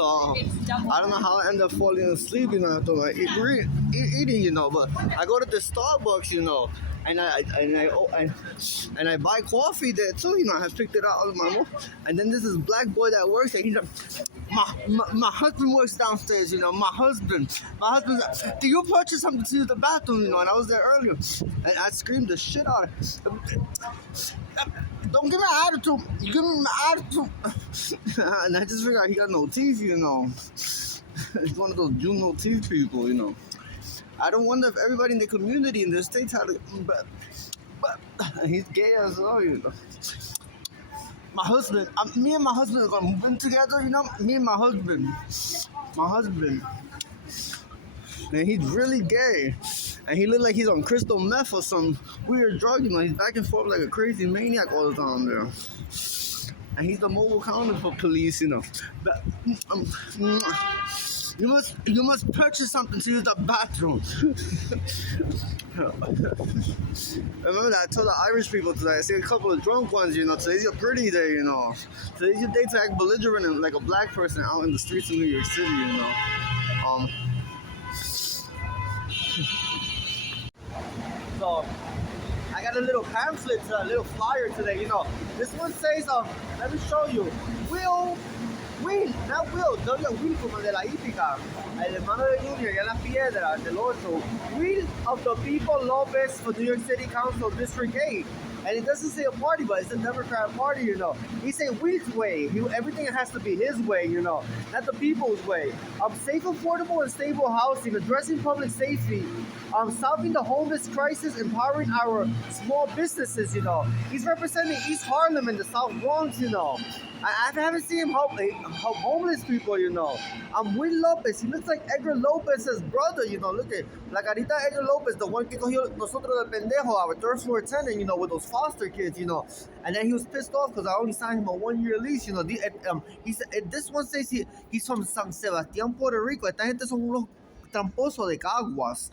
So I don't know how I end up falling asleep, after like eating, but I go to the Starbucks, and I buy coffee there too, I have picked it out of my mom. And then there's this black boy that works there. He's like, my husband works downstairs, my husband's like, do you purchase something to use the bathroom, and I was there earlier, and I screamed the shit out of it. Don't give me an attitude. Give me my attitude. And I just figured out he got no teeth, He's one of those juvenile teeth people, I don't wonder if everybody in the community in the states had it, but he's gay as well, My husband, me and my husband are gonna move in together, Me and my husband, and he's really gay, and he look like he's on crystal meth or some weird drug, He's back and forth like a crazy maniac all the time there, and he's the mobile counter for police, But you must purchase something to use the bathroom. Remember that I told the Irish people today, I see a couple of drunk ones, today's your pretty day, Today's your day to act belligerent and like a black person out in the streets of New York City, So, I got a little pamphlet, a little flyer today, This one says, let me show you, Will como de la hípica, el hermano de Junior, ya en la piedra, del 8, Will of the people, Lopez for New York City Council District 8. And it doesn't say a party, but it's a Democrat party, He say Will's way. Everything has to be his way, not the people's way. Safe, affordable, and stable housing, addressing public safety, solving the homeless crisis, empowering our small businesses, He's representing East Harlem and the South Bronx, I haven't seen him help homeless people, Will Lopez. He looks like Edgar Lopez's brother, Look at La Carita Edgar Lopez, the one que cogió nosotros del pendejo, our third floor tenant, with those foster kids, And then he was pissed off because I only signed him a 1-year lease, He said, this one says he's from San Sebastián, Puerto Rico. Esta gente son unos tramposos de Caguas.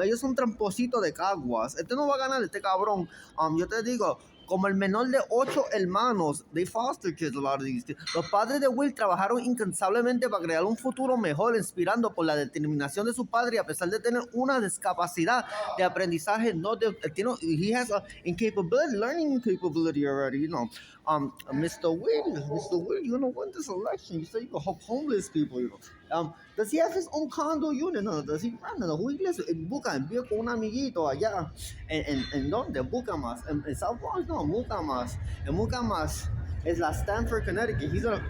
Ellos son trampositos de Caguas. Este no va a ganar, este cabrón. Yo te digo, como el menor de 8 hermanos, they foster kids, a lot of these. Los padres de Will trabajaron incansablemente para crear un futuro mejor, inspirando por la determinación de su padre, y a pesar de tener una discapacidad de aprendizaje, he has a learning incapability already, Mr. Will, you're gonna win this election. You say you can help homeless people, Does he have his own condo unit? No, does he run the whole iglesia? Vive con un amiguito allá. ¿En dónde? Bucamas. En South Bronx, no, Mucamas. En Mucamas is la Stamford, Connecticut. He's a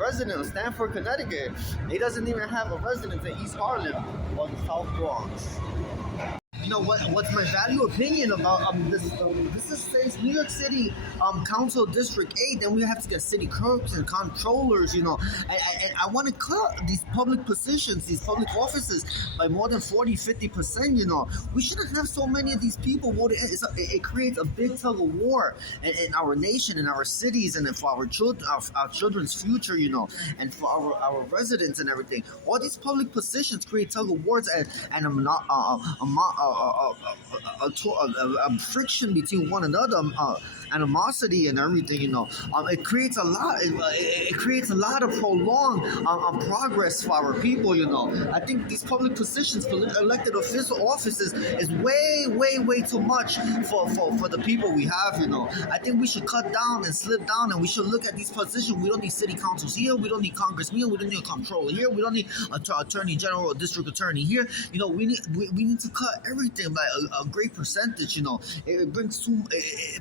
resident of Stamford, Connecticut. He doesn't even have a residence in East Harlem or the South Bronx. What's my value opinion about this? This says New York City Council District 8. Then we have to get city clerks and controllers. And I want to cut these public positions, these public offices by more than 40-50%. We shouldn't have so many of these people voting. It creates a big tug of war in our nation, in our cities, and for our children, our children's future. And for our residents and everything. All these public positions create tug of wars and a friction between one another, animosity and everything. It creates a lot. It creates a lot of prolonged progress for our people. I think these public positions, elected official offices, is way too much for the people we have. I think we should cut down and slip down, and we should look at these positions. We don't need city councils here. We don't need congressmen here. We don't need a comptroller here. We don't need attorney general or district attorney here. We need to cut everything by a great percentage. It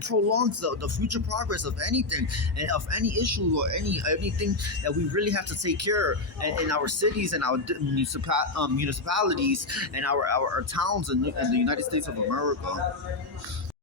prolongs the future progress of anything and of any issue or anything that we really have to take care of in our cities and our municipalities and our towns in the United States of America.